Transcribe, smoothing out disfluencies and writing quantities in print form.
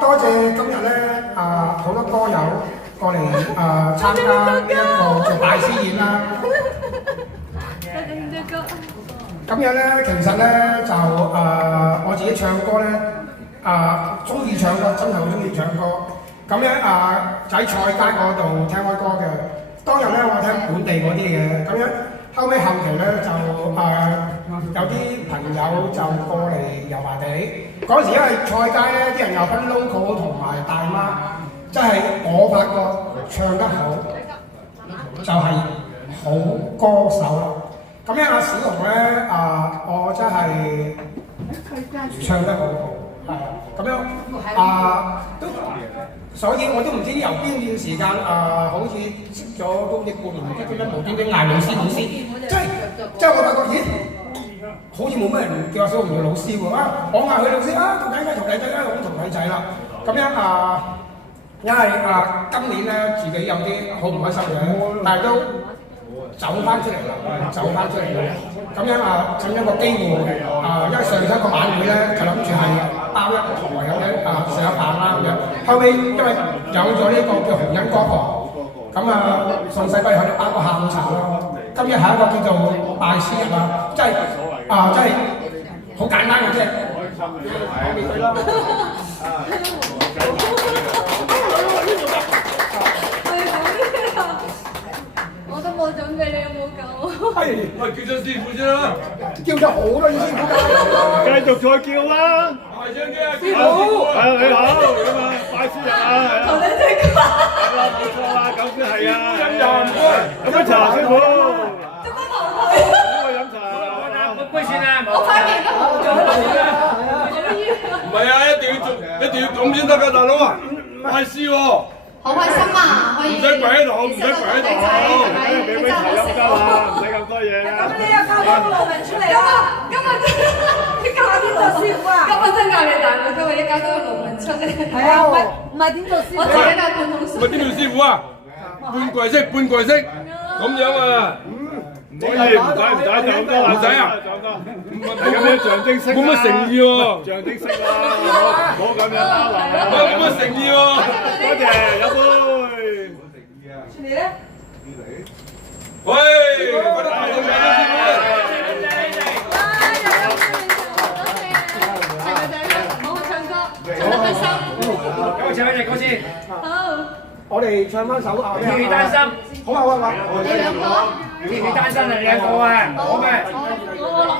多謝今日咧好多歌友過嚟參加呢一個做大師演啦。咁樣咧，其實咧就我自己唱歌咧中意唱歌，真係好中意唱歌。咁樣就喺菜街嗰度聽開歌嘅。當日咧我聽本地嗰啲嘅，咁樣後期咧就有啲朋友就過嚟油麻地。嗰時因為菜街咧啲人又分 local 同埋大媽，即係我發覺唱得好就係好歌手啦。咁樣阿小龍咧我真係唱得好好，係啊，咁樣都，所以我都唔知由邊段時間好似識咗都億半年，唔知點解無端端嗌老師，即係我發覺咦，好似冇乜人叫阿小龍做老師喎我嗌佢老師徒弟仔啦，咁徒弟仔啦，咁樣因為今年咧自己有啲好唔開心嘅，但係都走翻出嚟啦，咁樣趁一個機會因為上一個晚會咧就諗住係包一台咁樣食下飯啦咁樣，後尾因為有咗呢個叫紅欣歌房，咁順勢不如我哋包個下午茶咯。今日係一個叫做拜師日啦，即係好簡單嘅啫，我面對啦。我都冇準備，你有冇救？喂，叫咗師傅先啦，叫咗好多師傅㗎，繼續再叫啦！係張機啊，師傅，你好，咁拜師日同你哋講，係啦，冇錯啦，咁先係啊！飲茶唔該，飲乜茶師傅？做乜矛盾？飲茶杯先啊！我塊面都紅咗啦，唔係一定要咁先得㗎，大佬拜師喎！好開心啊！可以唔使跪喺度，唔使跪喺度，俾杯茶飲得啦，唔使咁多嘢啦。咁你又教咗個路人出嚟啦？今日真教邊個師傅啊？今日真教你大佬，今日一教多個龍紋出嚟。係啊，唔係點做師傅？我自己教半桶水。咪點做師傅啊？半跪式，咁樣啊？唔可以，唔使就咁多啦，唔使啊？唔係咁樣象徵式，冇乜誠意喎，象徵式啦，唔好咁樣啦，冇乜誠意喎。多謝，飲杯。你咧？喂，覺得係咁樣師傅。好好唱歌，唱得開心。唱咩隻歌先？好。我哋唱翻首天氣單身。好啊！你兩個。天氣單身啊，你兩個啊，好咩？我攞。